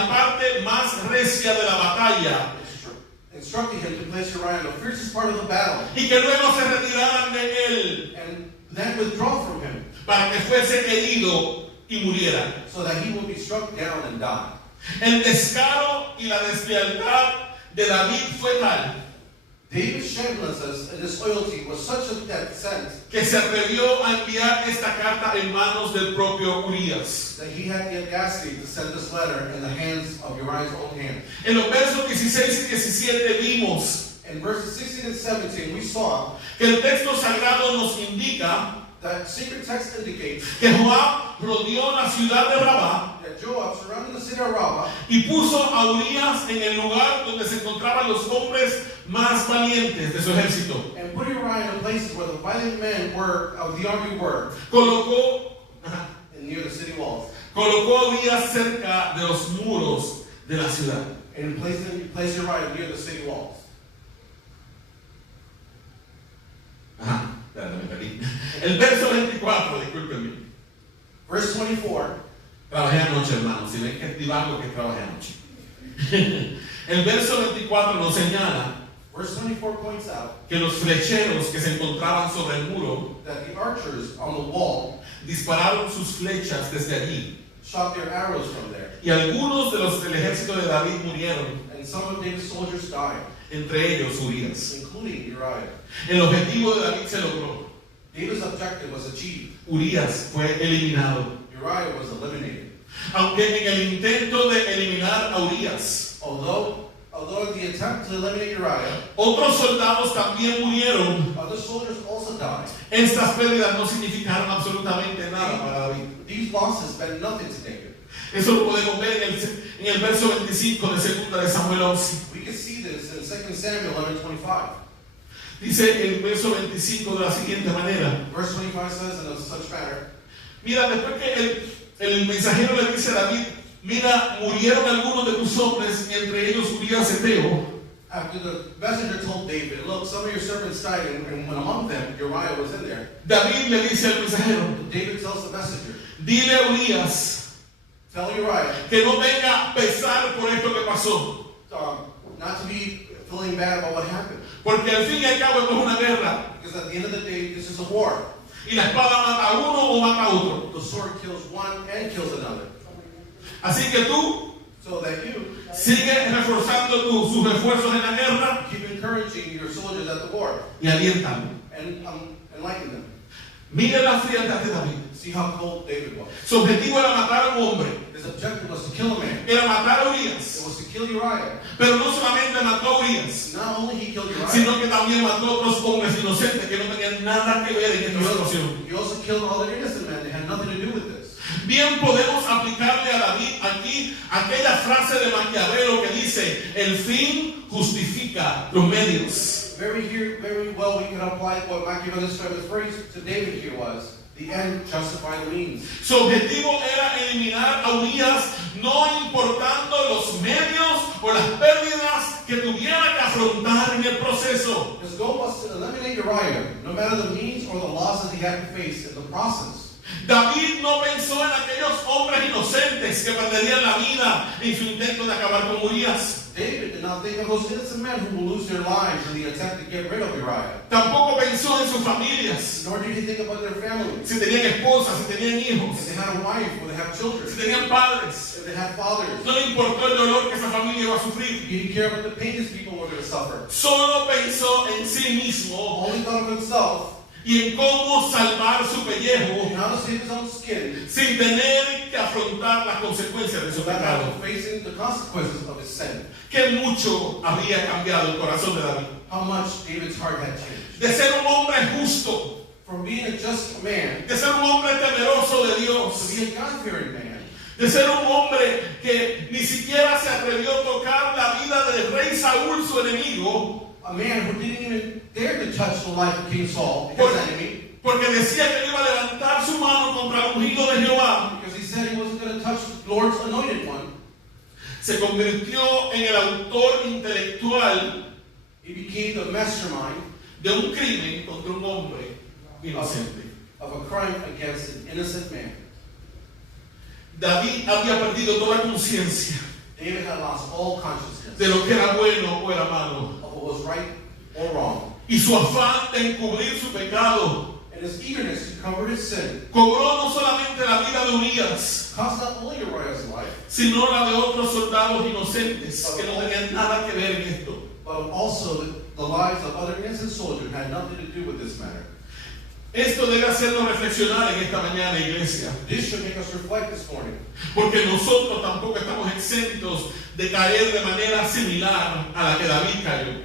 la parte más recia de la batalla, instructing him to place Uriah in the fiercest part of the battle, y que luego se retiraran de él and then withdraw from him, para que fuese herido y muriera. so that he will be struck down and die. El descaro y la deslealtad de David fue tal David's shamelessness and disloyalty was such that extent que se atrevió a enviar esta carta en manos del propio Urías. that he had the audacity to send this letter in the hands of Uriah's own hand. En los versos 16 y 17 vimos In verses 16 and 17, we saw que el texto sagrado nos indica that secret text indicates que Joab rodeó la ciudad de Rabá that Joab surrounded the city of Rabbah y puso a Urías en el lugar donde se encontraban los hombres más valientes de su ejército. and put Uriah in the places where the violent men were of the army were, Colocó near the city walls, a Urías cerca de los muros de la ciudad. and placed Uriah near the city walls. Ajá, espérate, me perdí. El verso 24, discúlpenme. Verse 24. Trabajé anoche, hermano. Si ven que es divago, que trabajé anoche. El verso 24 nos señala Verse 24 points out que los flecheros que se encontraban sobre el muro that the archers on the wall dispararon sus flechas desde allí. shot their arrows from there, Y algunos de los del ejército de David murieron, and some of David's soldiers died, entre ellos Urías. including Uriah. El objetivo de David se logró. David's objective was achieved. Urías fue eliminado. Uriah was eliminated. Aunque en el intento de eliminar a Urías, Although the attempt to eliminate Uriah, otros soldados también murieron. other soldiers also died. Estas pérdidas no significaron absolutamente nada para David. These losses meant nothing to David. Eso lo podemos ver en el verso 25 de 2 de Samuel 11. We can see this in 2 Samuel 11:25. Dice el verso 25 de la siguiente manera. Verse 25 says in such manner, Mira, después que el mensajero le dice a David, mira, murieron algunos de tus hombres, y entre ellos Urías Eteo. after the messenger told David, look, some of your servants died, and when among them Uriah was in there, David le dice al mensajero, David tells the messenger, dile a Urías tell Uriah que no venga a pesar por esto que pasó. not to be feeling bad about what happened. Porque al fin y al cabo esto es una guerra. Because at the end of the day, this is a war. Y la espada mata a uno o mata a otro. The sword kills one and kills another. Así que tú So that you sigue reforzando sus esfuerzos en la guerra keep encouraging your soldiers at the war y aliéntalo. and enlighten them. Mira la frialdad de David. See how cold David was. Su objetivo era matar a un hombre, His objective was to kill a man. era matar a It Urías. was to kill Uriah. Pero no solamente mató a Urías, Not only he killed Uriah, sino que también mató a otros hombres inocentes que no tenían nada que ver en esta situación. he also killed all the innocent men that had nothing to do with this. Bien podemos aplicarle a David aquí aquella frase de Maquiavelo que dice, el fin justifica los medios. Very well we can apply what Machiavelli's famous phrase to David here was, the end justified the means. Su objetivo era eliminar a Urías, no importando los medios o las pérdidas que tuviera que afrontar en el proceso. His goal was to eliminate Uriah, no matter the means or the losses he had to face in the process. David no pensó en aquellos hombres inocentes que perderían la vida en su intento de acabar con Urías. David did not think of those innocent men who will lose their lives in the attempt to get rid of Uriah. Tampoco pensó en sus familias, Nor did he think about their families. si tenían esposas, si tenían If hijos, they had a wife or they have children. si tenían padres. If they had fathers. No le importó el dolor que esa familia iba a sufrir. He didn't care about the pain his people were going to suffer. Solo pensó en sí mismo Only thought of himself y en cómo salvar su pellejo and how to save his own skin sin tener que afrontar las consecuencias de su without pecado. facing the consequences of his sin. Que mucho había cambiado el corazón de David. How much David's heart had changed. De ser un hombre justo, From being a just man de ser un hombre temeroso de to Dios, be a God-fearing man. de ser un hombre que ni siquiera se atrevió a tocar la vida del rey Saúl, su enemigo, A man who didn't even dare to touch the life of King Saul, his enemy, porque decía que iba a levantar su mano contra el ungido de Jehová. because he said he wasn't going to touch the Lord's anointed one. Se convirtió en el autor intelectual He became the mastermind de un crimen contra un hombre inocente. of a crime against an innocent man. David había perdido toda conciencia David had lost all consciousness de lo que era bueno o era malo. of what was right or wrong. Y su afán de encubrir su pecado And his eagerness to cover his sin cobró no solamente la vida de Urías, cost not only Uriah's life, sino la de otros soldados inocentes que no tenían nada que ver en esto. but also the lives of other innocent soldiers had nothing to do with this matter. Esto debe hacernos reflexionar en esta mañana, iglesia, This should make us reflect this morning, porque nosotros tampoco estamos exentos de caer de manera similar a la que David cayó.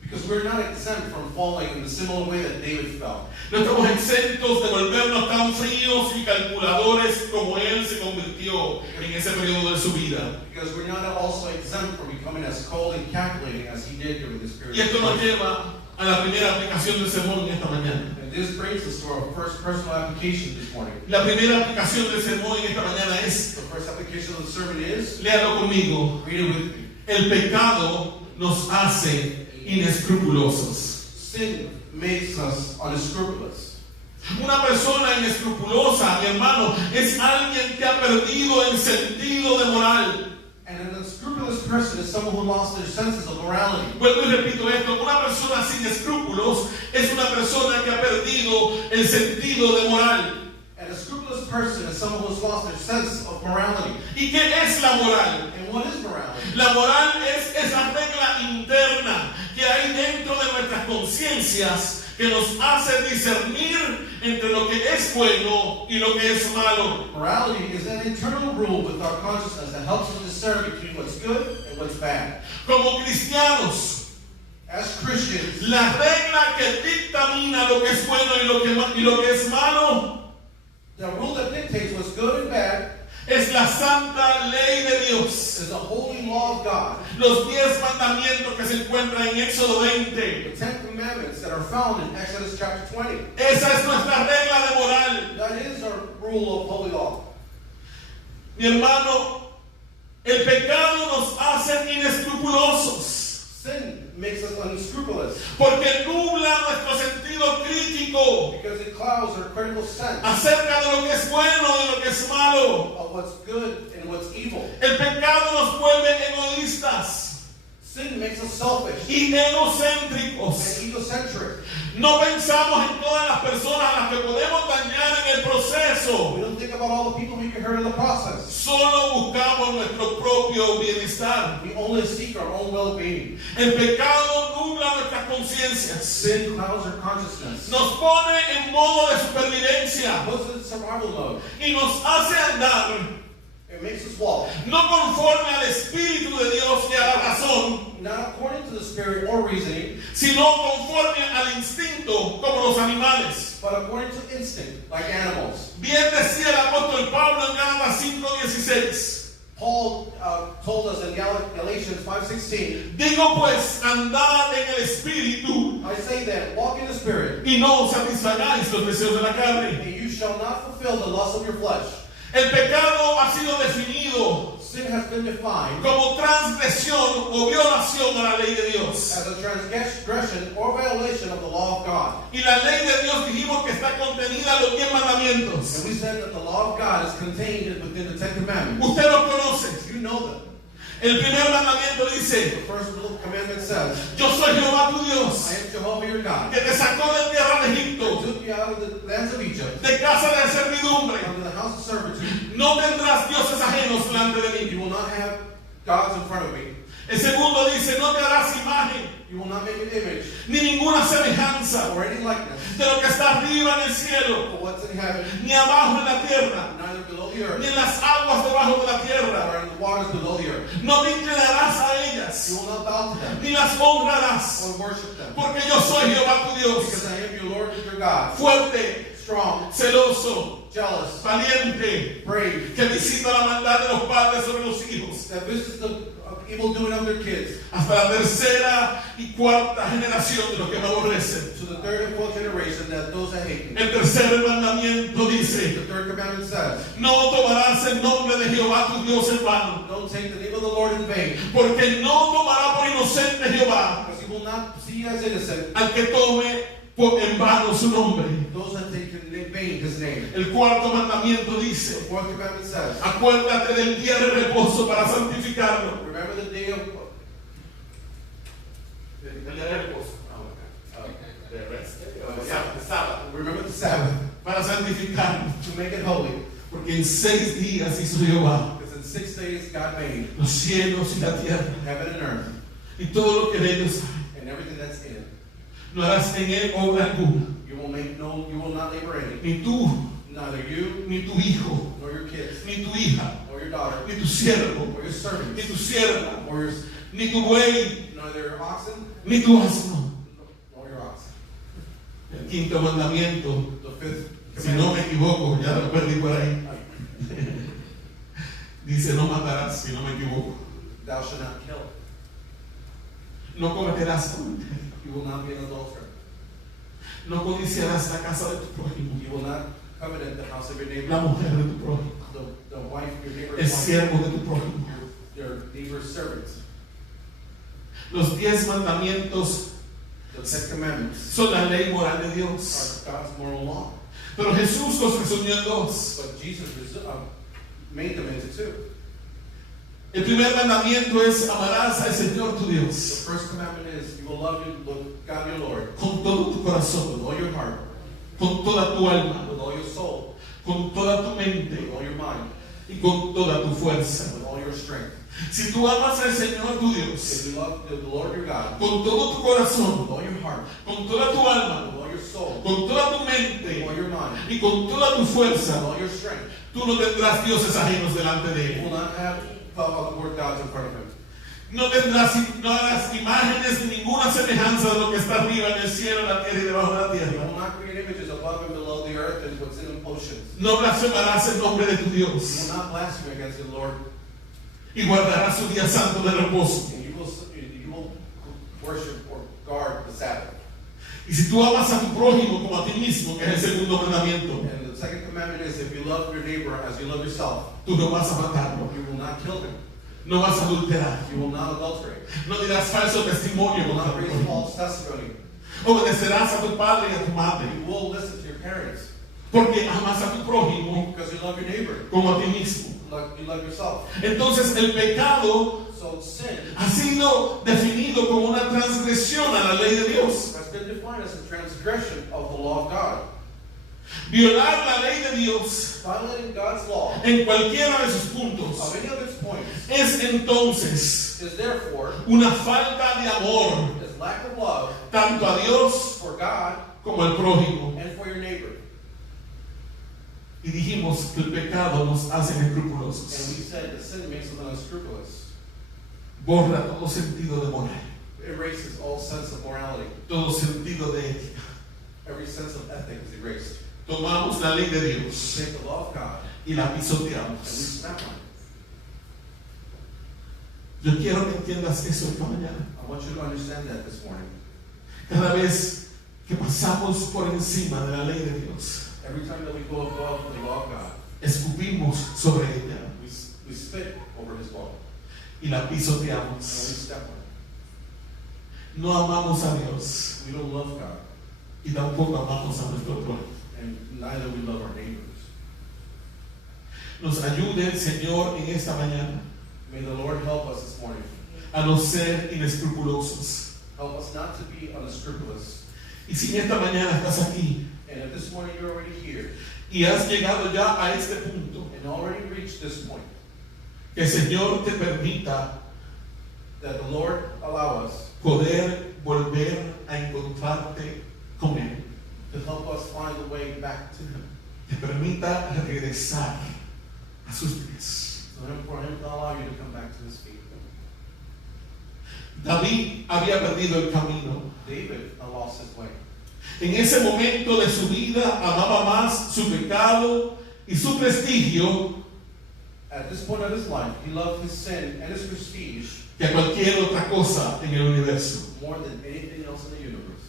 because we're not exempt from falling in the similar way that David fell. No estamos exentos de volvernos tan fríos y calculadores como él se convirtió en ese periodo de su vida. Because we're not also exempt from becoming as cold and calculating as he did during this Y period esto of nos time. lleva a la primera aplicación del sermón en esta mañana. And this brings us to our first personal application this morning. La primera aplicación del sermón en esta mañana es, The first application of the sermon is, léalo conmigo, read it with me. el pecado nos hace inescrupulosos. Sin makes us unscrupulous. Una persona inescrupulosa, mi hermano, es alguien que ha perdido el sentido de moral. And an unscrupulous person is someone who lost their senses of morality. Vuelvo y repito esto, una persona sin escrúpulos es una persona que ha perdido el sentido de moral. And a scrupulous person is someone who's lost their sense of morality. ¿Y qué es la moral? And what is morality? La moral es esa regla interna que hay dentro de nuestras conciencias que nos hace discernir entre lo que es bueno y lo que es malo. Morality is an internal rule with our consciousness that helps us discern between what's good and what's bad. Como cristianos, As Christians, la regla que dictamina lo que es bueno y lo que es malo the rule that dictates what's good and bad es la santa ley de Dios. is the holy law of God. Los 10 mandamientos que se encuentran en Éxodo 20. The 10 commandments that are found in Exodus chapter 20. Esa es nuestra regla de moral. That is our rule of holy law. Mi hermano, el pecado nos hace inescrupulosos Sin makes us unscrupulous porque nubla nuestro sentido crítico because it clouds our critical sense acerca de lo que es bueno y lo que es malo. of what's good and what's evil. El pecado nos vuelve egoístas Sin makes us selfish y egocéntricos. and egocentric. No pensamos en todas las personas a las que podemos dañar en el proceso. We don't think about all the people we can hurt in the process. Solo buscamos nuestro propio bienestar. We only seek our own well-being. El pecado nubla nuestras conciencias. Sin clouds our consciousness. Nos pone en modo de supervivencia Puts us in survival mode. y nos hace andar It makes us walk. no conforme al Espíritu de Dios y a la razón, Not according to the spirit or reasoning, sino conforme al instinto como los animales. but according to instinct, like animals. Bien decía el apóstol Pablo en Gálatas 5:16. Paul told us in Galatians 5:16, Digo pues, andad en el Espíritu I say that, walk in the spirit, y no satisfagáis los deseos de la carne. and you shall not fulfill the lust of your flesh. El pecado ha sido definido Sin has been defined como transgresión o violación a la ley de Dios. as a transgression or violation of the law of God. Y la ley de Dios dijimos que está contenida en los 10 mandamientos. And we said that the law of God is contained within the 10 commandments. Usted los conoce. You know them. El primer mandamiento dice, The first little commandment says, yo soy Jehová tu I Dios, am Jehovah your God, que te sacó de tierra de who Egipto, took you out of the lands of Egypt, de casa de servidumbre. from the house of servitude. No tendrás dioses ajenos delante de mí. You will not have gods in front of me. El segundo dice, no te harás imagen, You will not make an image ni ninguna semejanza or any likeness de lo que está arriba en el cielo, of what's in heaven, ni abajo en la tierra, neither below the ni earth, en las aguas debajo de la tierra. or in the waters below the earth. No te inclinarás a You ellas, will not bow to them ni las honrarás, or worship them, porque yo soy Jehová tu because Dios, I am your Lord your God, fuerte, strong, celoso, jealous, valiente, brave, que visita la maldad de los padres sobre los hijos, that visits the evil doing of their kids, hasta la tercera y cuarta generación de los que me aborrecen. to the third and fourth generation, that those that hate me. El tercer mandamiento dice, The third commandment says, no tomarás el nombre de Jehová tu Dios en vano, don't take the name of the Lord in vain, porque no tomará por inocente Jehová because he will not see as innocent al que tome en vano su nombre. those that take in vain his name. El cuarto mandamiento The dice, fourth commandment says, acuérdate del día de reposo para santificarlo. remember the day of El día de reposo. Remember the Sabbath, para santificarlo. to make it holy. Porque en 6 días hizo Jehová Because in 6 days God made los cielos y la tierra heaven and earth y todo lo que de ellos hay. and everything that's in it. No harás en él obra alguna, You will not labor in it. ni tú, Neither you, ni tu hijo, nor your kids, ni tu hija, nor your daughter, ni tu siervo, or your ni servants, tu sierva, or your, ni tu buey, neither your oxen, ni tu asno. nor your oxen. El quinto mandamiento, The fifth si no me commandment, equivoco, ya lo perdí por ahí. Dice, no matarás, si no me equivoco. thou shalt not kill. No cometerás adulterio. You will not be an adulterer. No codiciarás la casa de tu prójimo, You will not covet the house of your neighbor. la mujer de tu prójimo, The wife, your el neighbor's wife, siervo de tu prójimo. your neighbor's servants. Los 10 mandamientos The 10 commandments son la ley moral de Dios. are God's moral law. Pero Jesús los resumió en 2. But Jesus made them into 2. El primer mandamiento es amarás al Señor tu The Dios first commandment is you will love God your Lord con todo tu corazón, with all your heart, con toda tu alma, with all your soul, con toda tu mente with all your mind, y con toda tu fuerza. with all your strength. Si tú amas al Señor tu Dios If you love the Lord your God con todo tu with corazón, all your heart, con toda tu alma, with all your soul, con toda tu with mente all your mind, y con toda tu with fuerza, all your strength, tú no tendrás dioses ajenos delante de you Él. will not have other gods in front of him. No harás imágenes ni ninguna semejanza de lo que está arriba en el cielo, en la tierra y debajo de la You tierra. will not create images above and below the earth and what's in the oceans. No blasfemarás el nombre de tu You Dios will not blaspheme against the Lord, y guardarás su día santo de reposo. and you will worship or guard the Sabbath. Y si tú amas a tu prójimo como a ti mismo, que es el segundo mandamiento, And the second commandment is if you love your neighbor as you love yourself, tú no vas a matarlo, you will not kill him. no vas a adulterar, You will not adulterate. no dirás falso testimonio You will contra not tu raise prójimo. false testimony. Obedecerás a tu padre y a tu madre, You will listen to your parents porque amas a tu prójimo because you love your neighbor. como a ti mismo. You love yourself. Entonces el pecado So sin ha sido definido como una transgresión a la ley de Dios. has been defined as a transgression of the law of God. Violar la ley de Dios Violating God's law en cualquiera de sus puntos of any of its points es entonces is therefore una falta de amor is lack of love tanto a Dios for God como al prójimo. and for your neighbor. Y dijimos que el pecado nos hace And escrupulosos. we said that sin makes us unscrupulous. Borra todo sentido de moral, It erases all sense of morality. todo sentido de ética. Every sense of ethic is erased. Tomamos la ley de We Dios take the law of God y la and we pisoteamos. snap on it. Yo quiero que entiendas eso esta mañana. I want you to understand that this morning. Cada vez que pasamos por encima de la ley de Dios, Every time that we go above the law of God, escupimos sobre ella we spit over His law y la and we pisoteamos. step on it. No amamos a Dios We don't love God, y tampoco amamos a nuestro prójimo. and neither we love our neighbors. Nos ayude el Señor en esta mañana May the Lord help us this morning. a no ser inescrupulosos. Help us not to be unscrupulous. Y si en esta mañana estás aquí And if this morning you're already here y has llegado ya a este punto, and already reached this point, que el Señor te permita that the Lord allow us poder volver a encontrarte con Él. to help us find the way back to Him. Te permita regresar a sus pies. For Him to allow you to come back to His feet. David había perdido el camino. David lost his way. En ese momento de su vida amaba más su pecado y su prestigio At this point of his life, he loved his sin and his prestige que a cualquier otra cosa en el universo. more than anything else in the universe.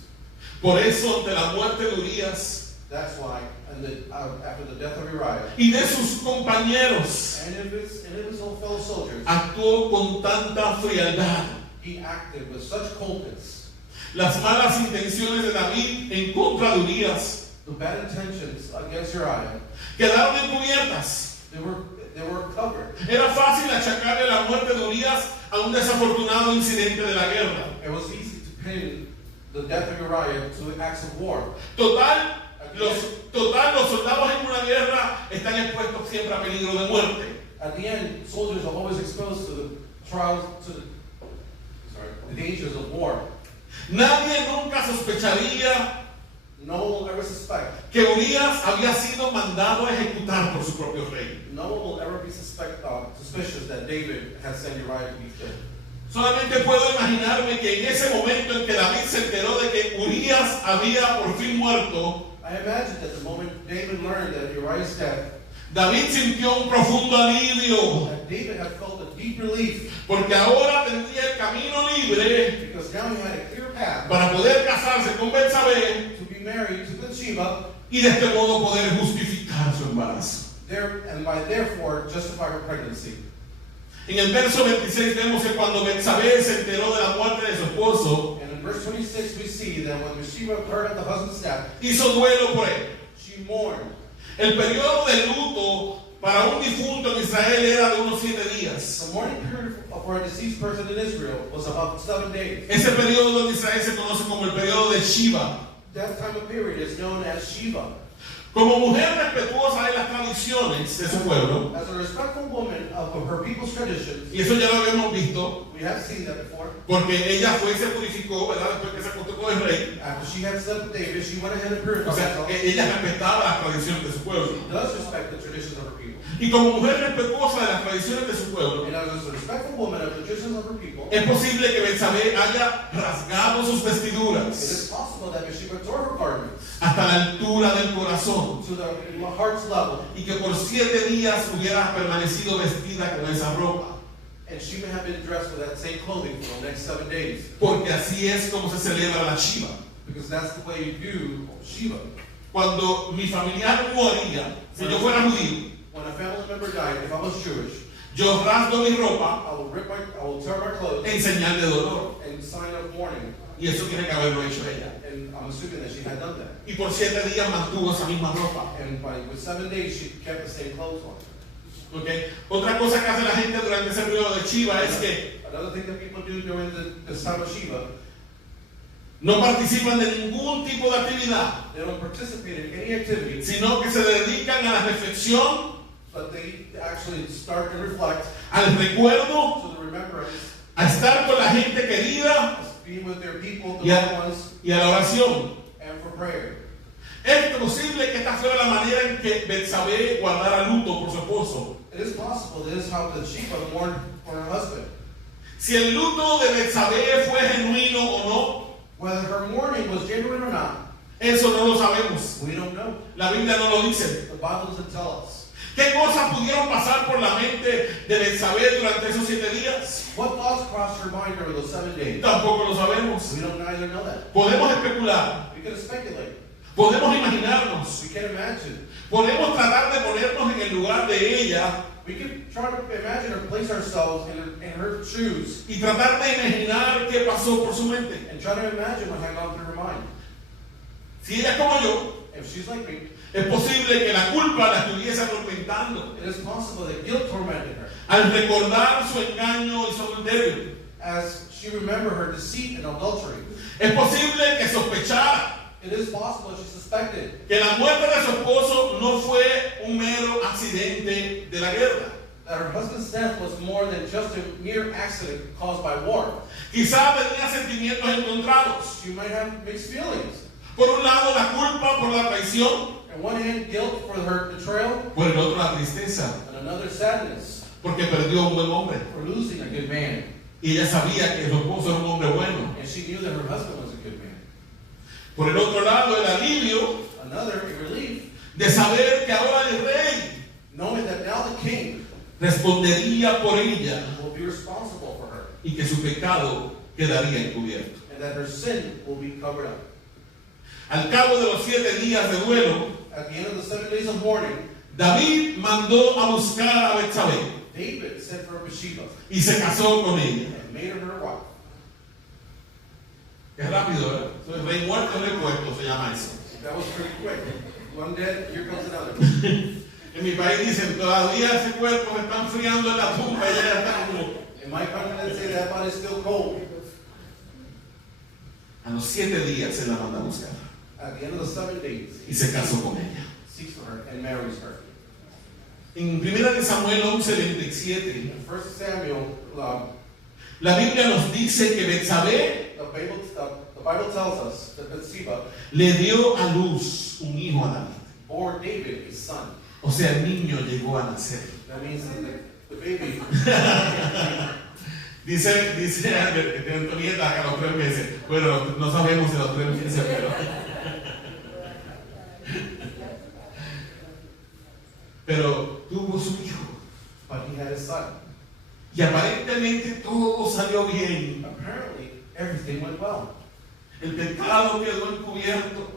Por eso, ante la muerte de Urías That's why, after the death of Uriah, y de sus compañeros, and of his own fellow soldiers, actuó con tanta frialdad. he acted with such coldness. Las malas intenciones de David en contra de Urías The The bad intentions against Uriah, quedaron encubiertas. they were covered. Era fácil achacarle la muerte de Urias a un desafortunado incidente de la guerra. It was easy to pin the death of Uriah to acts of war. Total, los soldados en una guerra están expuestos siempre a peligro de muerte. At the end, soldiers are always exposed to the trials, the dangers of war. Nadie nunca sospecharía No one will ever suspect. que Urias había sido mandado a ejecutar por su propio rey. No one will ever be suspicious that David had sent Uriah to be killed. Solamente puedo imaginarme que en ese momento en que David se enteró de que Urias había por fin muerto, I imagine that the moment David learned that Uriah's death, David sintió un profundo alivio, that David had felt a deep relief porque ahora tendría el camino libre because now he had a clear path para poder casarse con Betsabé to be married to Bathsheba, y de este modo poder justificar su embarazo. and by therefore justify her pregnancy. En el verso 26 vemos que cuando Betsabé se enteró de la muerte de su esposo, And in verse 26 we see that when Bathsheba heard of the husband's death, hizo duelo por él. she mourned. El periodo de luto para un difunto en Israel era de unos 7 días. The mourning period for a deceased person in Israel was about 7 days. Ese periodo en Israel se conoce como el periodo de Shiva. That time of period is known as Shiva. Como mujer respetuosa de las tradiciones de su pueblo, As a respectful woman of her people's traditions, y eso ya lo habíamos visto, we have seen that before. porque ella fue y se purificó, ¿verdad? Después que se acostó con el rey. After she had slept with David, she went ahead and purified O sea, herself. ella respetaba las tradiciones de su pueblo. She does respect the traditions of her people. Y como mujer respetuosa de las tradiciones de su pueblo, And as a respectful woman of the traditions of her people, es posible que Betsabé haya rasgado sus it vestiduras is possible that Bathsheba tore her garments hasta la altura del corazón to the heart's level, y que por 7 días hubiera permanecido vestida con esa ropa. and she may have been dressed with that same clothing for the next 7 days. Porque así es como se celebra la Shiva. Because that's the way you do Shiva. Cuando mi familiar moría, si yo fuera judío, When a family member died, if I was Jewish, yo rasgo mi ropa I will tear my clothes en señal de dolor. and sign of mourning. Y eso tiene que haberlo hecho ella. And I'm assuming that she had done that. Y por 7 días mantuvo esa misma ropa. And with 7 days, she kept the same clothes on. ¿Okay? Otra cosa que hace la gente durante ese periodo de Shiva es que Another thing that people do during this time of Shiva, no participan de ningún tipo de actividad, they don't participate in any activity, sino que se dedican a la reflexión, but they actually start and reflect al recuerdo, to the remembrance, a estar con la gente querida be with their people, the Yeah. loved ones, y a la oración. and for prayer. Es posible que esta fuera la manera en que Betsabé guardara luto por su esposo. It is possible that this is how the Shiva mourned for her husband. Si el luto de Betsabé fue genuino o no, Whether her mourning was genuine or not, eso no lo sabemos. we don't know. La Biblia no lo dice. The Bible doesn't tell us. ¿Qué cosas pudieron pasar por la mente de Betsabé durante esos 7 días? What thoughts crossed her mind during those 7 days? Tampoco lo sabemos. We don't neither know that. Podemos especular, We can speculate. podemos imaginarnos, We can imagine. podemos tratar de ponernos en el lugar de ella We can try to imagine or place ourselves in her shoes y tratar de imaginar qué pasó por su mente. and try to imagine what had gone through her mind. Si ella es como yo, If she's like me, es posible que la culpa la estuviese atormentando it is possible that guilt tormented her al recordar su engaño y su adulterio. as she remembered her deceit and adultery. Es posible que sospechara It is possible she suspected que la muerte de su esposo no fue un mero accidente de la guerra. that her husband's death was more than just a mere accident caused by war. Quizá tenía sentimientos encontrados. She might have mixed feelings. Por un lado, la culpa por la traición, On one hand, guilt for her betrayal, por el otro, la tristeza, and another sadness porque perdió un buen hombre. for losing a good man. Y ella sabía que su esposo era un hombre bueno. And she knew that her husband was a good man. Por el otro lado, el alivio Another, a relief, de saber que ahora el rey knowing that now the king respondería por ella will be responsible for her, y que su pecado quedaría encubierto. and that her sin will be covered up. Al cabo de los 7 días de duelo, At the end of the 7 days of mourning, David mandó a buscar a Betsabé David sent for Bathsheba y se casó con ella. and made her her wife. Es rápido, ¿verdad? El rey muerto, rey puesto, se llama eso. That was pretty quick. One dead, here comes another. En mi país dicen, todavía ese cuerpo me está enfriando en la tumba y ya está como... In my country, they say that body's still cold. A los 7 días se la manda a buscar At the end of the 7 days, y se casó con ella. seeks for her and marries her. En 1 de Samuel 11:27, In 1 Samuel, la Biblia nos dice que Betsabé the Bible tells us that Bathsheba le dio a luz un hijo a David. bore David a son. O sea, el niño llegó a nacer. That means that the baby, Dice Antonieta que a los 3 meses. Bueno, no sabemos si a los 3 meses, pero tuvo su hijo. but he had a son. Y aparentemente todo salió bien. Apparently, everything went well. El pecado quedó encubierto.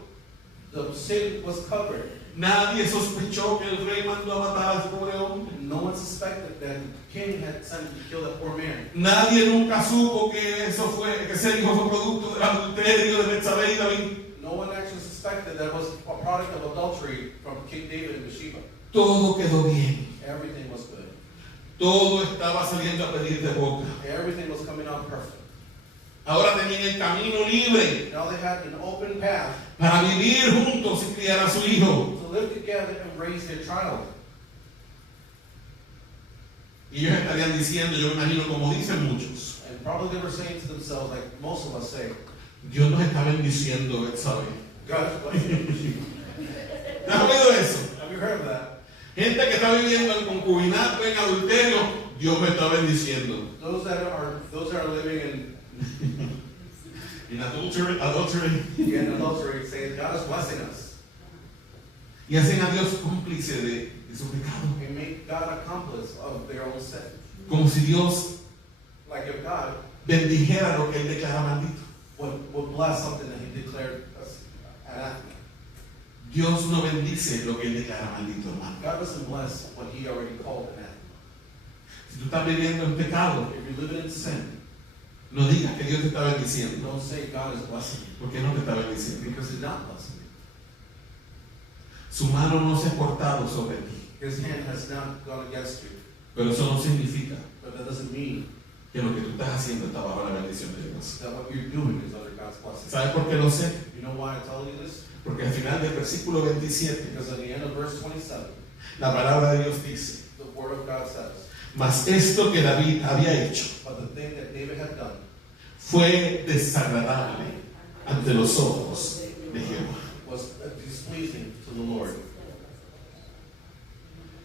The sin was covered. Nadie sospechó que el rey mandó a matar a ese pobre hombre. No one suspected that the king had sent to kill that poor man. Nadie nunca supo que ese hijo fue producto del adulterio de Betsabé y David. No one actually suspected that was a product of adultery from King David and Bathsheba. Todo quedó bien. Everything was good. Todo estaba saliendo a pedir de boca. Everything was coming out perfect. Ahora tenían el camino libre Now they had an open path para vivir juntos y criar a su hijo. to live together and raise their child. Y ellos estarían diciendo, yo me imagino como dicen muchos, And probably they were saying to themselves, like most of us say, Dios nos está bendiciendo, ¿sabes? God is blessing. ¿Has oído eso? Have you heard of that? Gente que está viviendo en concubinato, en adulterio, Dios me está bendiciendo. Those that are living En adultery. in adultery saying God is blessing us. Y hacen a Dios cómplice de su pecado. And make God accomplice of their own sin. Como si Dios Like if God bendijera lo que Él declara maldito. would bless something that He declared as anathema. Dios no bendice lo que Él declara maldito, hermano. God doesn't bless what He already called anathema. Si tú estás viviendo en pecado, If you're living in sin, no digas que Dios te está bendiciendo. don't say God is blessing you, ¿Por qué no te está bendiciendo? because He's not blessing you. Su mano no se ha cortado sobre ti. His hand has not gone against you, Pero eso no significa but that doesn't mean que lo que tú estás haciendo está bajo la bendición de Dios. that what you're doing is under God's blessing. ¿Sabes por qué lo sé? You know why I tell you this? Porque al final del versículo 27, Because at the end of verse 27, la palabra de Dios dice, the Word of God says, mas esto que David había hecho but the thing that David had done fue desagradable ante los ojos de Jehová. was displeasing to the Lord.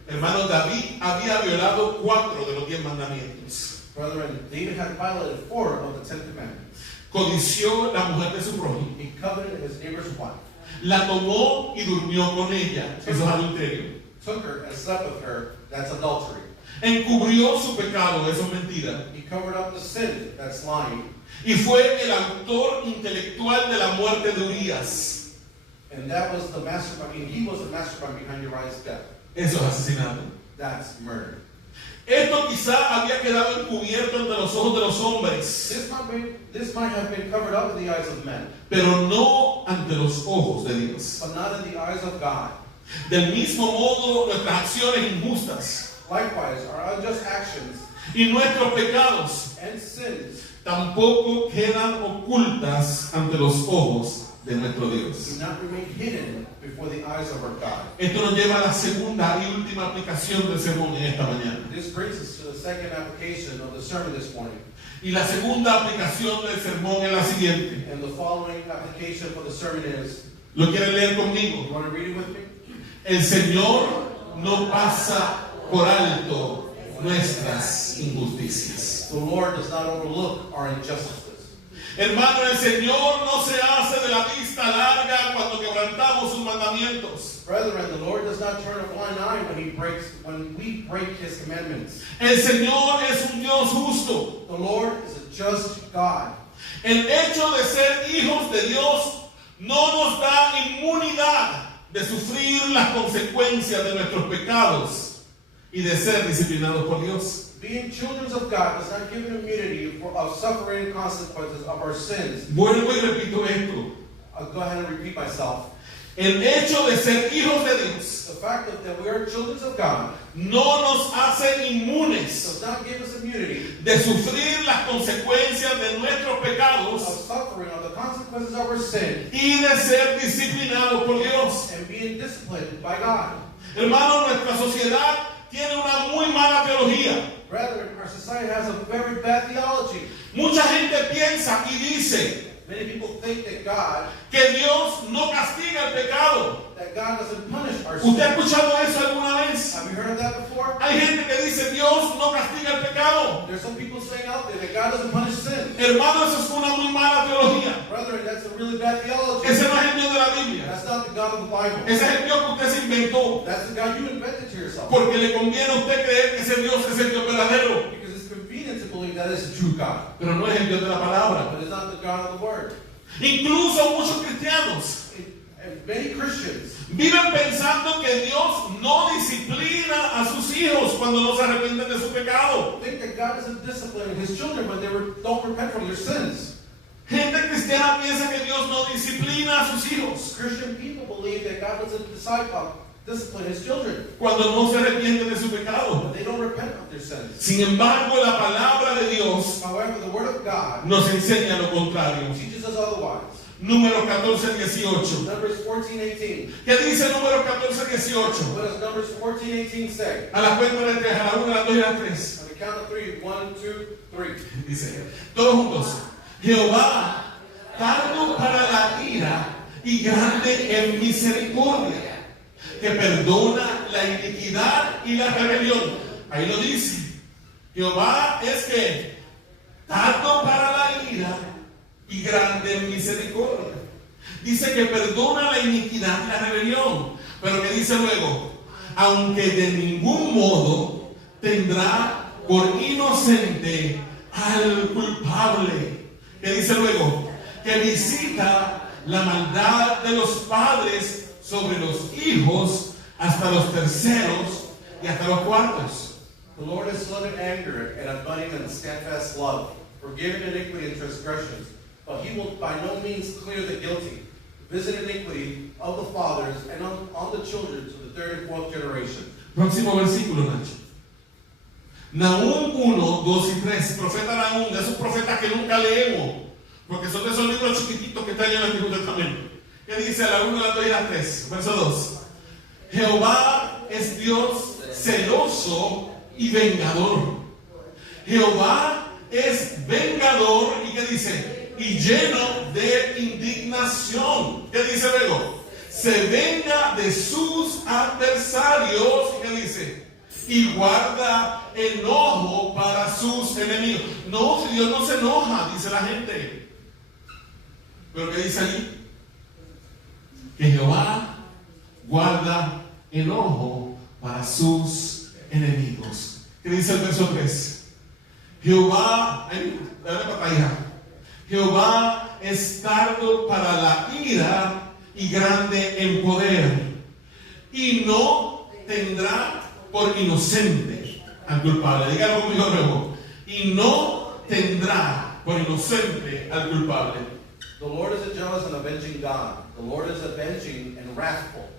Hermano, David había violado 4 de los 10 mandamientos. Brethren, David had violated 4 of the 10 commandments. Codició la mujer de su prójimo. He coveted his neighbor's wife, La tomó y durmió con ella. Eso es adulterio. took her and slept with her. That's adultery. Encubrió su pecado. Eso es mentira. He covered up the sin. That's lying. Y fue el autor intelectual de la muerte de Urías. And that was the mastermind. I mean, he was the mastermind behind Uriah's death. Eso es asesinato. That's murder. Esto quizá había quedado encubierto ante los ojos de los hombres, This might have been covered up in the eyes of men, pero no ante los ojos de Dios. but not in the eyes of God. Del mismo modo, nuestras acciones injustas Likewise, our unjust actions y nuestros pecados and sins tampoco quedan ocultas ante los ojos de nuestro do Dios. not remain hidden before the eyes of our God. Esto nos lleva a la segunda y última aplicación del sermón en esta mañana. This brings us to the second application of the sermon this morning. Y la segunda aplicación del sermón es la siguiente. And the following application for the sermon is, ¿Lo quieren leer conmigo? you want to read it with me? El Señor no pasa por alto nuestras injusticias. The Lord does not overlook our injustices. Hermano, el Señor no se hace de la vista larga cuando quebrantamos sus mandamientos. Brethren, the Lord does not turn a blind eye when we break His commandments. El Señor es un Dios justo. The Lord is a just God. El hecho de ser hijos de Dios no nos da inmunidad de sufrir las consecuencias de nuestros pecados y de ser disciplinados por Dios. Being children of God does not give an immunity of suffering consequences of our sins. Vuelvo y repito esto. I'll go ahead and repeat myself. El hecho de ser hijos de Dios The fact that we are children of God no nos hace inmunes does not give us immunity de sufrir las consecuencias de nuestros of pecados suffering, of the consequences of our sin, y de ser disciplinados por Dios. and being disciplined by God. Hermano, nuestra sociedad tiene una muy mala teología. Rather, our society has a very bad theology. Mucha gente piensa y dice Many people think that God no castiga el pecado. doesn't punish our ¿Usted ha sin. escuchado eso alguna vez? Have you heard of that before? Hay gente que dice Dios no castiga el pecado. There's some people saying out there that God doesn't punish sin. Hermano, eso es una muy mala teología. Brethren, that's a really bad theology. Ese no es el Dios de la Biblia. That's not the God of the Bible. Ese es el Dios que usted se inventó. That's the God you invented to yourself. Porque le conviene a usted creer que ese Dios es el Dios verdadero. Because it's convenient to believe that is the true God. Pero no es el Dios de la palabra. But it's not the God of the Word. Incluso muchos cristianos And many Christians viven pensando que Dios no disciplina a sus hijos cuando no se arrepienten de su pecado. think that God isn't disciplining His children when they don't repent from their sins. Gente cristiana piensa que Dios no disciplina a sus hijos Christian people believe that God doesn't discipline His children cuando no se arrepienten de su pecado. when they don't repent of their sins. Sin embargo, la palabra de Dios However, the Word of God nos enseña lo contrario. teaches us otherwise. Número 14:18. Numbers 14:18. ¿Qué dice número 14:18? What does Numbers 14:18 say? A la cuenta de tres, a la 1, a la 2 y a la 3. On the count of three. 1, 2, 3. Dice, todos juntos. Jehová, tardo para la ira y grande en misericordia, que perdona la iniquidad y la rebelión. Ahí lo dice. Jehová es que tardo para la ira y grande en misericordia. Dice que perdona la iniquidad y la rebelión. Pero que dice luego, aunque de ningún modo tendrá por inocente al culpable. Que dice luego, que visita la maldad de los padres sobre los hijos hasta los terceros y hasta los cuartos. The Lord is slow to anger and abundant in steadfast love, forgiving iniquity and transgressions, but He will by no means clear the guilty, visit iniquity of the fathers and on the children to the third and fourth generation. Próximo versículo, Nacho. Nahum 1, 2 y 3. Profeta Nahum, de esos profetas que nunca leemos, porque son de esos libros chiquititos que están en el Antiguo Testamento. ¿Qué dice a la 1, a la 2 y a la 3? Verso 2. Jehová es Dios celoso y vengador. Jehová es vengador, ¿y qué dice? Y lleno de indignación. ¿Qué dice luego? Se venga de sus adversarios, ¿y qué dice? Y guarda enojo para sus enemigos. No, si Dios no se enoja, dice la gente. ¿Pero qué dice allí? Que Jehová guarda enojo para sus enemigos. ¿Qué dice el verso 3? Jehová, dale papaya. Jehová es tardo para la ira y grande en poder, y no tendrá por inocente al culpable. Dígalo conmigo luego. Y no tendrá por inocente al culpable. The Lord is a jealous and avenging God. The Lord is avenging and wrathful.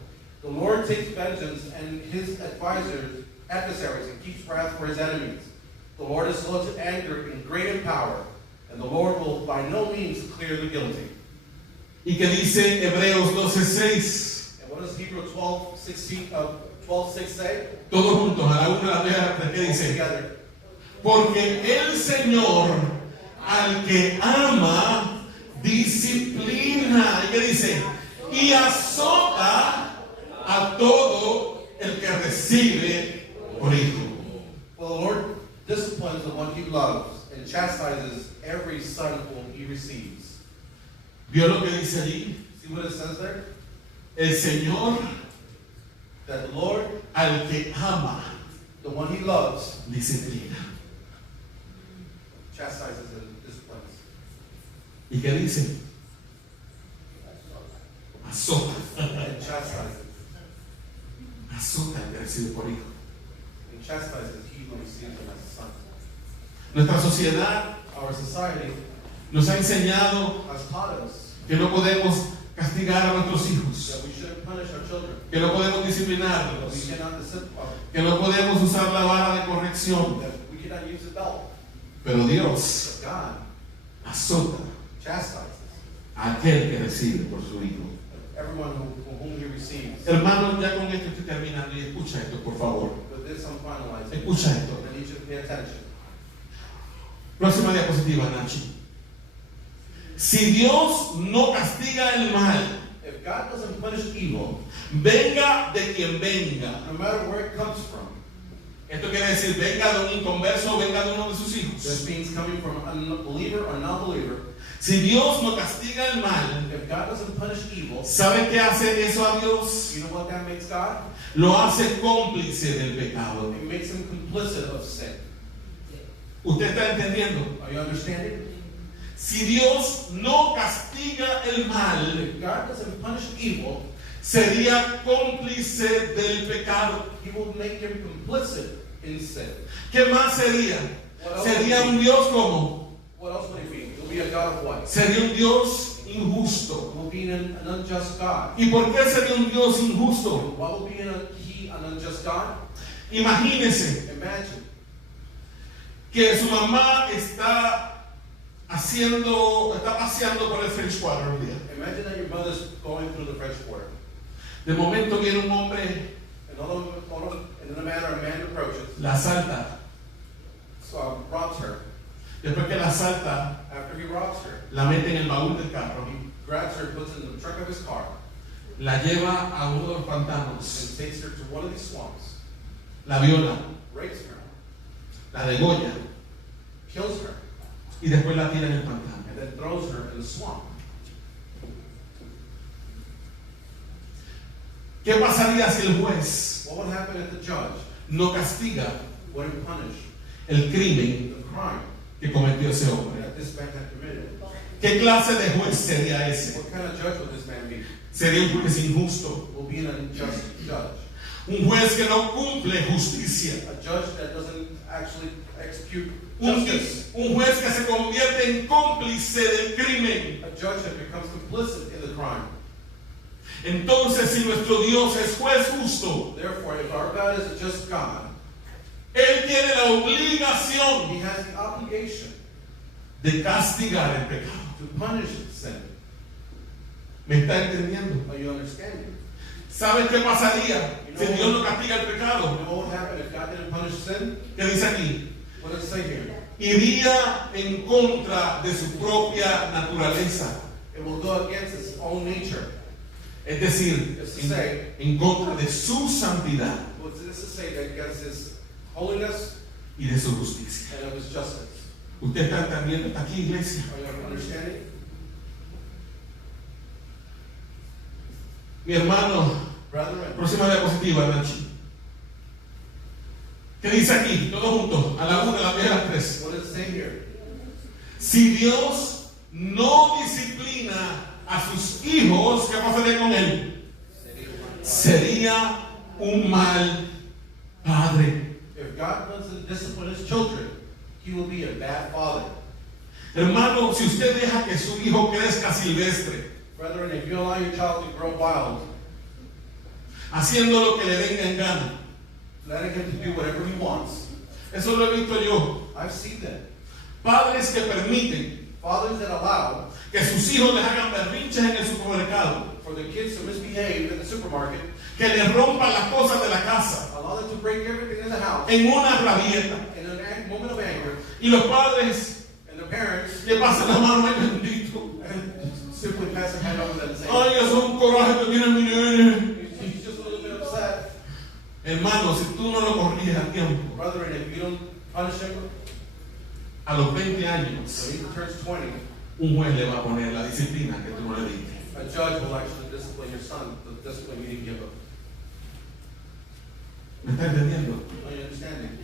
The Lord takes vengeance and His adversaries and keeps wrath for His enemies. The Lord is slow to anger and great in power, and the Lord will by no means clear the guilty. ¿Y qué dice Hebreos 12:6? And what does Hebrews 12:6 say? Todos juntos, a la 1, a la 2, a la 3. ¿Qué dice? Together. Porque el Señor al que ama disciplina. ¿Y qué dice? Y azota a todo el que recibe por hijo. Well, the Lord disciplines the one He loves and chastises every son whom He receives. ¿Vio lo que dice allí? See what it says there? El Señor That the Lord, al que ama the one He loves, disciplina. chastises and disciplines. ¿Y qué dice? Azota. And chastises. Azota al que recibe por hijo. And chastises he who receives him as a son. Nuestra sociedad Our society nos ha enseñado has taught us que no podemos castigar a nuestros hijos, that we shouldn't punish our children, que no podemos that we disciplinarlos, cannot discipline, que no podemos usar la vara de corrección. that we cannot use the belt. Pero Dios But God azota chastises a aquel que recibe por su hijo. everyone whom He receives. Hermanos, ya con esto estoy terminando y escucha esto, por favor. With this, I'm finalizing. Escucha esto. I need you to pay attention. Próxima diapositiva, Nachi. Si Dios no castiga el mal, If God doesn't punish evil, venga de quien venga. no matter where it comes from, Esto quiere decir, venga de un inconverso o venga de uno de sus this hijos. means coming from a believer or non-believer. Si Dios no castiga el mal, If God doesn't punish evil, ¿sabe qué hace eso a Dios? you know what that makes God? Lo hace cómplice del pecado. It makes Him complicit of sin. ¿Usted está entendiendo? Are you understanding? Si Dios no castiga el mal, If God doesn't punish evil, sería cómplice del pecado. He will make Him complicit in sin. ¿Qué más sería? Sería un Dios como. What else would He be? He'll be a God of what? Sería un Dios injusto. He'll be an unjust God. ¿Y por qué sería un Dios injusto? What will be He an unjust God? Imagínese Imagine que su mamá está paseando por el French Quarter un día. Imagine that your mother's going through the French Quarter. De momento viene un hombre, And in a manner, a man approaches, la asalta. Robs her. Después que la asalta, After he robs her, la mete en el baúl del carro, he grabs her, puts her in the trunk of his car, la lleva a uno de los and pantanos, takes her to one of these swamps, la viola, rapes her, la degolla kills her, y después la tira en el pantano. and then throws her in the swamp. ¿Qué pasaría si el juez What would happen if the judge no castiga wouldn't punish el crimen the crime que cometió ese hombre? that this man had committed? ¿Qué clase de juez sería ese? What kind of judge would this man be? Sería un juez injusto, Will be an unjust judge. un juez que no cumple justicia, A judge that doesn't actually execute un justice. juez que se convierte en cómplice del crimen. A judge that becomes complicit in the crime. Entonces, si nuestro Dios es juez justo, Therefore, if our God is a just God, Él tiene la obligación He has the obligation de castigar el pecado. to punish sin. ¿Me está entendiendo? Are you understanding? ¿Sabes qué pasaría si Dios no castiga el You pecado? know what would happen if God didn't punish sin? ¿Qué dice aquí? What does it say here? Iría en contra de su propia naturaleza. It will go against its own nature. Es decir, en contra de su santidad What does this say? That against His holiness y de su justicia. and of His justice. ¿Usted está entendiendo? ¿Está aquí, iglesia? Are you understanding? Mi hermano, Brethren, próxima diapositiva, Nachi. ¿Qué dice aquí? Todos juntos, a la una, a las 2 y a las 3. what does it say here? Si Dios no disciplina a sus hijos, ¿qué pasaría con él? Sería un mal padre. If God doesn't discipline His children, He will be a bad father. Hermano, si usted deja que su hijo crezca silvestre, Brethren, if you allow your child to grow wild, haciendo lo que le venga en gana, letting him to do whatever he wants, eso lo he visto yo. I've seen that. Padres que permiten Fathers that allow que sus hijos les hagan berrinches en el supermercado, for the kids to misbehave in the supermarket, que les rompan las cosas de la casa allow them to break everything in the house en una rabieta, in a moment of anger, y los padres and the parents le pasan la mano, ay bendito, and simply pass a hand over them and say, ay, eso es un coraje que tiene mi nene. he's just a little bit upset. Hermano, si tú no lo corriges a tiempo, Brethren, if you don't punish him, a los 20 when años, he turns 20, un juez le va a poner la disciplina que tú no le diste. a judge will actually discipline your son, the discipline you didn't give him. ¿Me está entendiendo? Are you understanding?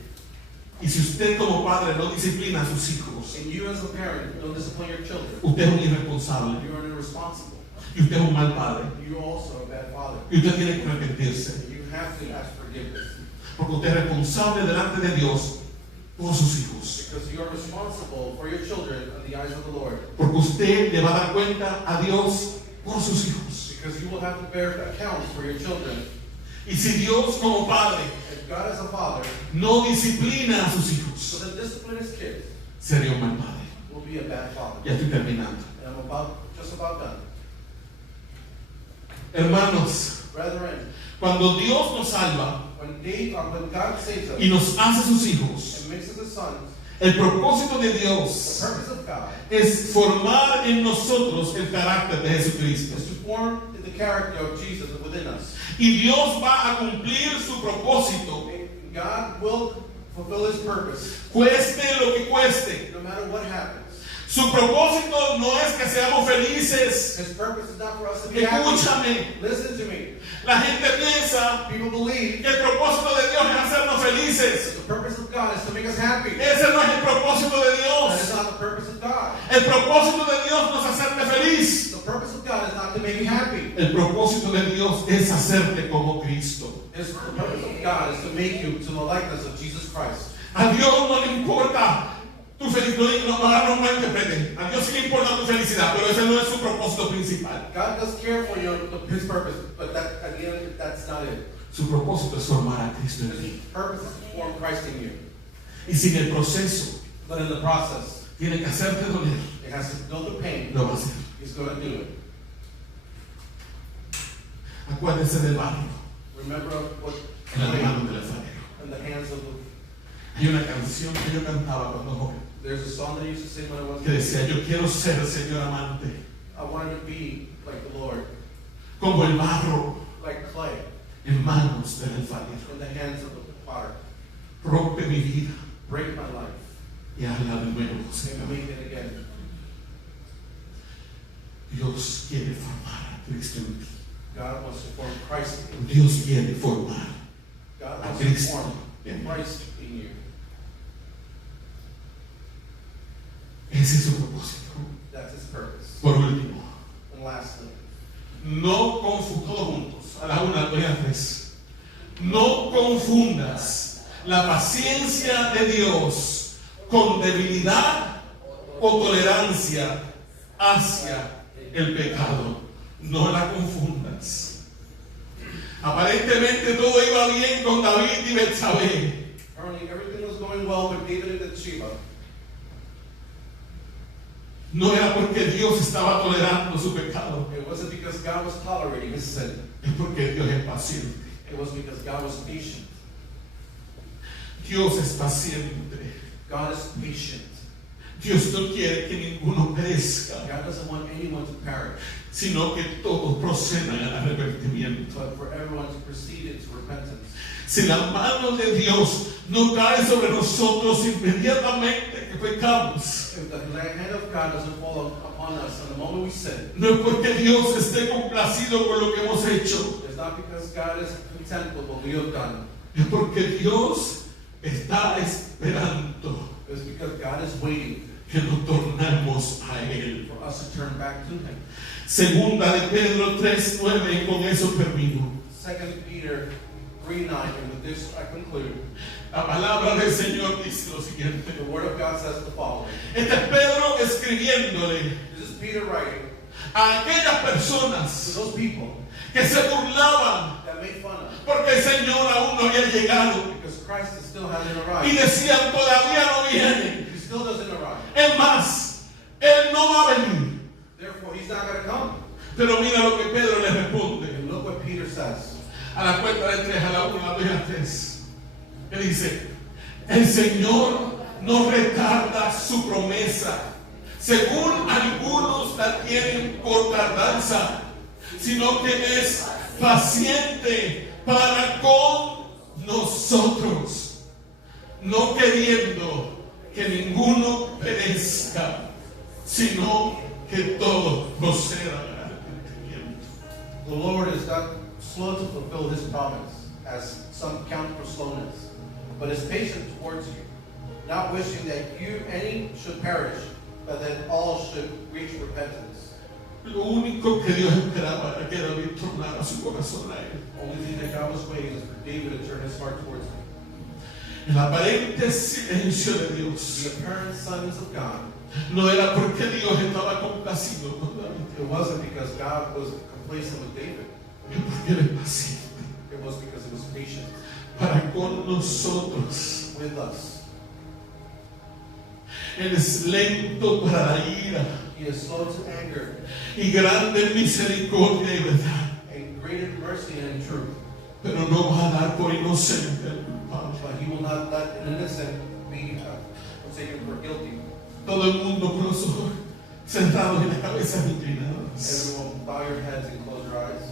Y si usted como padre no disciplina a sus hijos, And you as a parent don't discipline your children, usted es un irresponsable, you are irresponsible. y usted es un mal padre, You're also a bad father. y usted tiene que arrepentirse, You have to ask forgiveness porque usted es responsable delante de Dios por sus hijos, because you are responsible for your children in the eyes of the Lord. porque usted le va a dar cuenta a Dios por sus hijos. Because you will have to bear accounts for your children. Y si Dios como padre If God as a father no disciplina a sus hijos, doesn't discipline his kids, sería un mal padre. will be a bad father. Ya estoy terminando. And I'm just about done. Hermanos, Brethren, cuando Dios nos salva when God saves us y nos hace sus hijos, and makes us his sons, el propósito de the Dios purpose of God es formar en nosotros el carácter de Jesucristo. is to form the character of Jesus within us. Y Dios va a cumplir su propósito, And God will fulfill his purpose, cueste lo que cueste. no matter what happens. Su propósito no es que seamos felices. His purpose is not for us to be happy. Escúchame, Listen to me. la gente piensa People believe que el propósito de Dios es hacernos felices. the purpose of God is to make us happy. Ese no es el propósito de That is Dios. not the purpose of God. El propósito de Dios no es hacerte feliz. The purpose of God is not to make you happy. El propósito de Dios es hacerte como Cristo. The purpose of God is to make you to the likeness of Jesus Christ. A Dios no le importa tu felicidad. No me interpreten. A Dios sí le importa tu felicidad, pero ese no es su propósito principal. God does care for his purpose, but that, at the end, that's not it. Su propósito es formar a Cristo en ti. His purpose is to form Christ in you. Y si en el proceso But in the process, tiene que hacerte doler, it has to feel the pain. lo va a hacer. He's going to do it. Acuérdense del barro Remember what en las manos del alfarero. in the hands of the. Hay una canción que yo cantaba cuando joven There's a song that I used to sing when I was que decía: yo quiero ser, Señor amante, I wanted to be like the Lord, como el barro like clay en manos del alfarero. in the hands of the potter. Rompe mi vida Break my life y hazla de nuevo, Señor. and make it again. Dios quiere formar a Cristo en ti. God wants to form Christ in you. Dios quiere formar God a wants to Cristo form en mí. Christ in you. Ese es su propósito. That's his purpose. Por último, And lastly, no confundas, todos juntos, a la una, dos y a las tres. No confundas la paciencia de Dios con debilidad o tolerancia hacia el pecado. No la confundas. Aparentemente todo iba bien con David y Betsabé. apparently everything was going well with David and Bathsheba. No era porque Dios estaba tolerando su pecado, It wasn't because God was tolerating his sin. es porque Dios es paciente. It was because God was patient. Dios es paciente. God is patient. Dios no quiere que ninguno perezca, God doesn't want anyone to perish, sino que todos procedan al arrepentimiento. but for everyone to proceed into repentance. Si la mano de Dios no cae sobre nosotros inmediatamente que pecamos, If the hand of God doesn't fall upon us in the moment we sin, no es porque Dios esté complacido con lo que hemos hecho, it's not because God is content with what we have done. es porque Dios está esperando It's because God is waiting que nos tornemos a Él. for us to turn back to him. Segunda de Pedro 3:9, y con eso termino. 2 Peter 3:9, and with this I conclude. La palabra del Señor dice lo siguiente. The word of God says the following. Este es Pedro escribiéndole This is Peter writing a aquellas to personas those people que se burlaban that made fun of porque el Señor aún no había llegado because Christ still hasn't y arrived. decían: todavía no viene. He still doesn't arrive. Es más, Él no va a venir. Therefore, he's not going to come. Pero mira lo que Pedro le responde. And look what Peter says. A la cuenta de tres, a la una, a la dos y a las tres. Él dice: el Señor no retarda su promesa, según algunos la tienen por tardanza, sino que es paciente para con nosotros, no queriendo que ninguno perezca, sino que todos procedan al arrepentimiento. The Lord is not slow to fulfill his promise, as some count for slowness, but is patient towards you, not wishing that any should perish, but that all should reach repentance. Lo único que Dios esperaba era que David tornara su corazón a Él. Only thing that God was waiting is for David to turn his heart towards him. El aparente silencio de The Dios apparent silence of God, no era porque Dios estaba complacido con David, it wasn't because God was complacent with David. es porque Él es paciente It was because he was patient para con nosotros. with us. Él es lento para la ira He is slow to anger y grande en misericordia y verdad. and great in mercy and in truth. Pero no va a dar por inocente al culpable. But he will not let an innocent be forsaken for guilty. Todo el mundo con los ojos cerrados y las cabezas inclinadas. Everyone, bow your heads and close your eyes.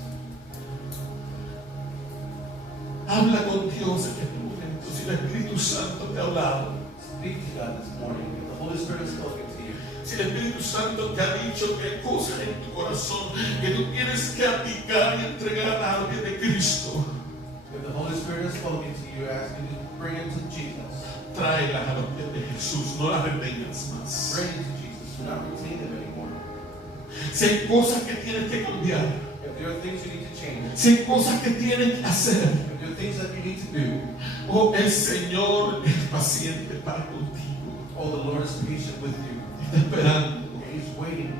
Habla con Dios en este momento. Si el Espíritu Santo te ha hablado, Speak to God this morning. If the Holy Spirit has spoken to you, si el Espíritu Santo te ha dicho que hay cosas en tu corazón que tú tienes que abdicar y entregar a alguien de Cristo, if the Holy Spirit has spoken to you, ask you to bring him to Jesus. tráelas a los pies de Jesús, no las retengas más. Bring him to Jesus. Do not retain them anymore. Si hay cosas que tienes que cambiar, If there are things you need to change, si hay cosas que tienes que hacer, if there are things that you need to do, oh, el Señor es paciente para contigo. oh, the Lord is patient with you. Está esperando And he's waiting,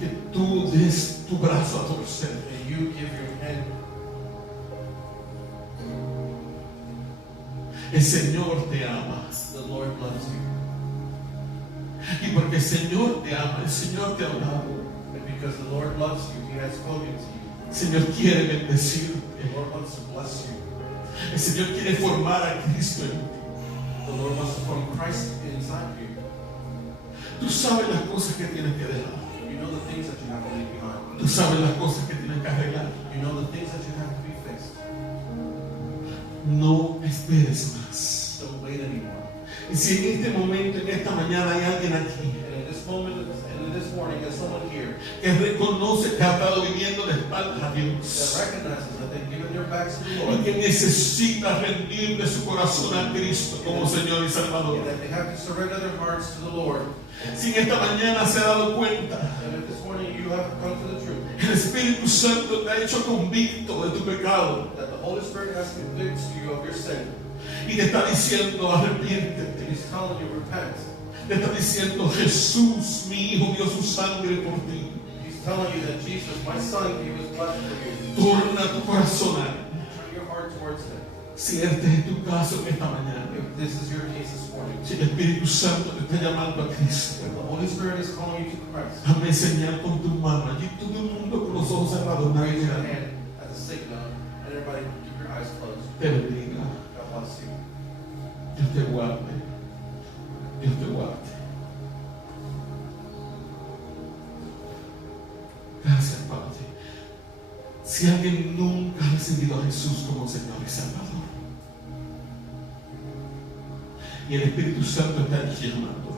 que tú des tu brazo a torcer. and you give your hand. El Señor te ama. The Lord loves you. Y porque el Señor te ama, el Señor te ha hablado. And because the Lord loves you, he has spoken to you. El Señor quiere bendecirte. The Lord wants to bless you. El Señor quiere formar a Cristo en ti. The Lord wants to form Christ inside you. Tú sabes las cosas que tienes que dejar. You know the things that you have to leave behind. Tú sabes las cosas que tienes que arreglar. You know the things that you have to be fixed. No esperes más. Don't wait anymore. Y si en este momento, en esta mañana hay alguien aquí And in this moment, and in this morning, there's someone here que reconoce que ha estado viviendo de espaldas a that Dios recognizes that they've given their backs to the y Lord, que necesita rendirle su corazón a Cristo como Señor y Salvador. and that they have to surrender their hearts to the Lord. Si en esta mañana se ha dado cuenta, And if this morning you have come to the truth, el Espíritu Santo te ha hecho convicto de tu pecado that the Holy Spirit has convicted you of your sin, y te está diciendo and arrepiéntete. He's telling you repent. Te está diciendo Jesús, mi Hijo, dio su sangre por ti. He's telling you that Jesus, my son, gave his blood for you. Torna tu corazón a Él. Turn your heart towards him. Si este es tu caso en esta mañana, If this is your case this morning, si el Espíritu Santo te está llamando a Cristo, if the Holy Spirit is calling you to Christ, dame señal con tu mano. Allí todo el mundo con los ojos cerrados, nadie raise your mirando. hand as a signal, and everybody keep your eyes closed. Te bendiga. God bless you. Dios te guarde. Dios te guarde. Gracias, Padre. Si alguien nunca ha recibido a Jesús como Señor y Salvador, y el Espíritu Santo está aquí llamándote,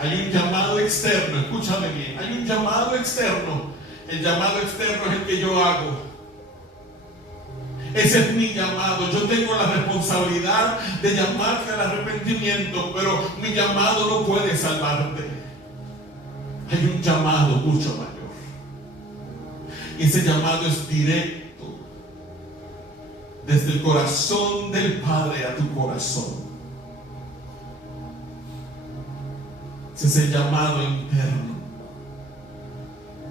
hay un llamado externo, escúchame bien, hay un llamado externo. El llamado externo es el que yo hago. Ese es mi llamado. Yo tengo la responsabilidad de llamarte al arrepentimiento, pero mi llamado no puede salvarte. Hay un llamado mucho mayor. Y ese llamado es directo, desde el corazón del Padre a tu corazón. Ese es el llamado interno.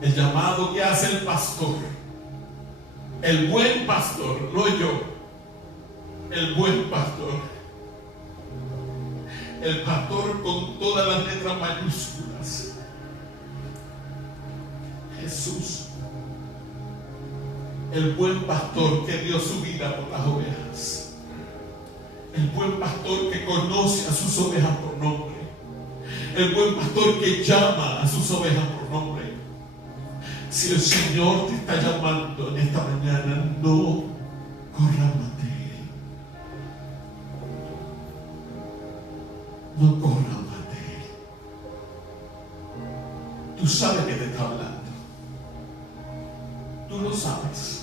El llamado que hace el pastor. El buen pastor, no yo. El buen pastor. El pastor con todas las letras mayúsculas. Jesús. El buen pastor que dio su vida por las ovejas. El buen pastor que conoce a sus ovejas por nombre. El buen pastor que llama a sus ovejas por nombre. Si el Señor te está llamando en esta mañana, no corras más de Él. No corras más de Él. Tú sabes que te está hablando. Tú lo sabes.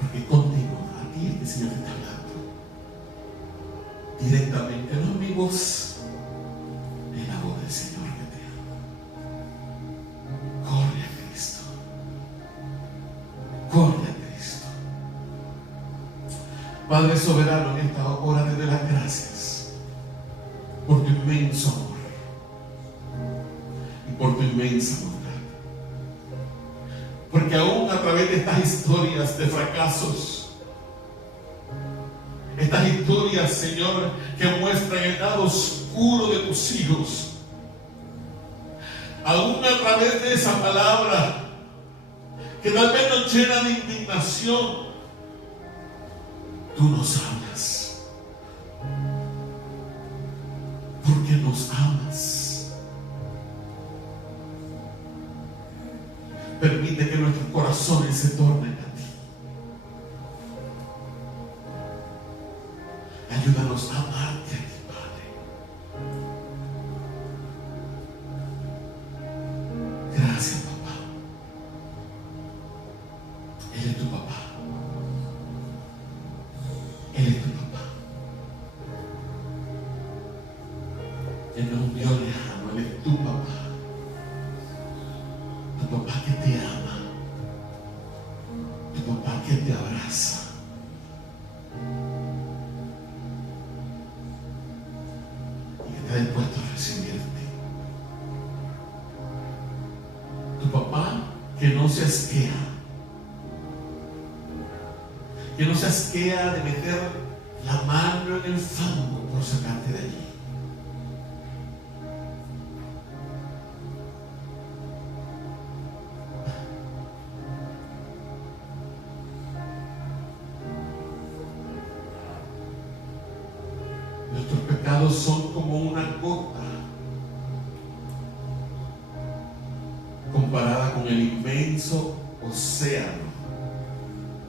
Porque contigo, a ti el Señor te está hablando. Directamente, no es mi voz. Es la voz del Señor que te ama. Corre a Cristo. Padre soberano, en esta hora te doy las gracias por tu inmenso amor y por tu inmensa bondad. Porque aún a través de estas historias de fracasos, estas historias, Señor, que muestran el lado oscuro de tus hijos, aún a través de esa palabra que tal vez nos llena de indignación, tú nos hablas, porque nos amas. Permite que nuestros corazones se tornen a ti. Ayúdanos a amarte a ti, Padre. Gracias, papá. Él es tu papá. Él es tu papá. Él no es un Dios lejano, Él es tu papá. Tu papá que te ama. Tu papá que te abraza. Y que está dispuesto a recibirte. Tu papá que no se asquea. Que no se asquea de meter la mano en el fango por sacarte de allí. Nuestros pecados son como una gota comparada con el inmenso océano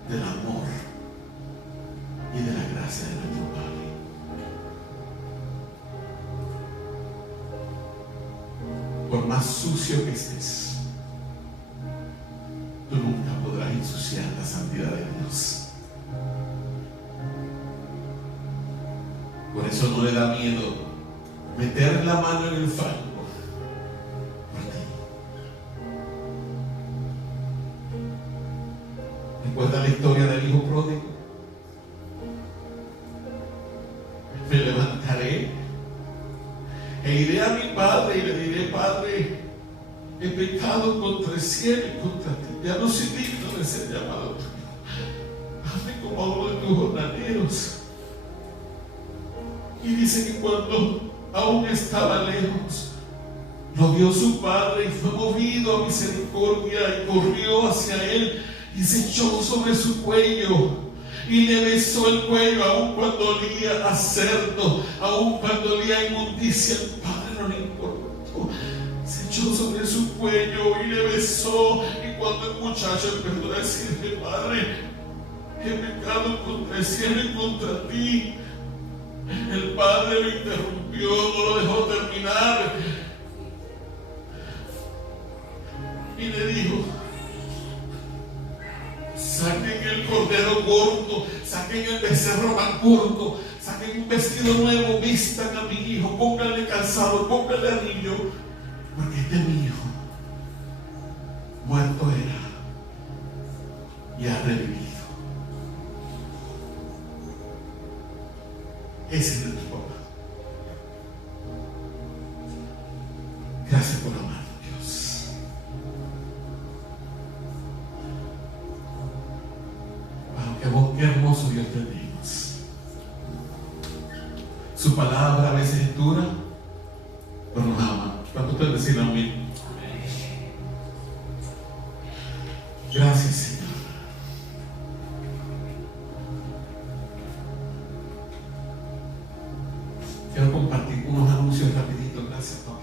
del amor y de la gracia de nuestro Padre. Por más sucio que estés, tú nunca podrás ensuciar la santidad de Dios. Por eso no le da miedo meter la mano en el fango por ti. ¿Recuerda la historia del hijo pródigo? Me levantaré e iré a mi padre y le diré: Padre, he pecado contra el cielo y contra ti, ya no soy digno de ser llamado tu hijo. Hazme como a uno de tus jornaleros. Y dice que cuando aún estaba lejos, lo vio su padre y fue movido a misericordia y corrió hacia él y se echó sobre su cuello y le besó el cuello, aun cuando olía a cerdo, aun cuando olía a inmundicia. El padre no le importó, se echó sobre su cuello y le besó. Y cuando el muchacho empezó a decirle: Padre, he pecado contra el cielo y contra ti, el padre lo interrumpió, no lo dejó terminar y le dijo: saquen el cordero gordo, saquen el becerro más gordo, saquen un vestido nuevo, vistan a mi hijo, pónganle calzado, pónganle anillo, porque este es mi hijo. Muerto era y ha revivido. Ese es nuestro papá. Gracias por amarnos, Dios. Wow, qué hermoso Dios tenemos. Su palabra a veces es dura, pero nos ama. ¿Cuánto ustedes decían amén? Gracias, Señor. Quiero compartir unos anuncios rapiditos. Gracias, papá.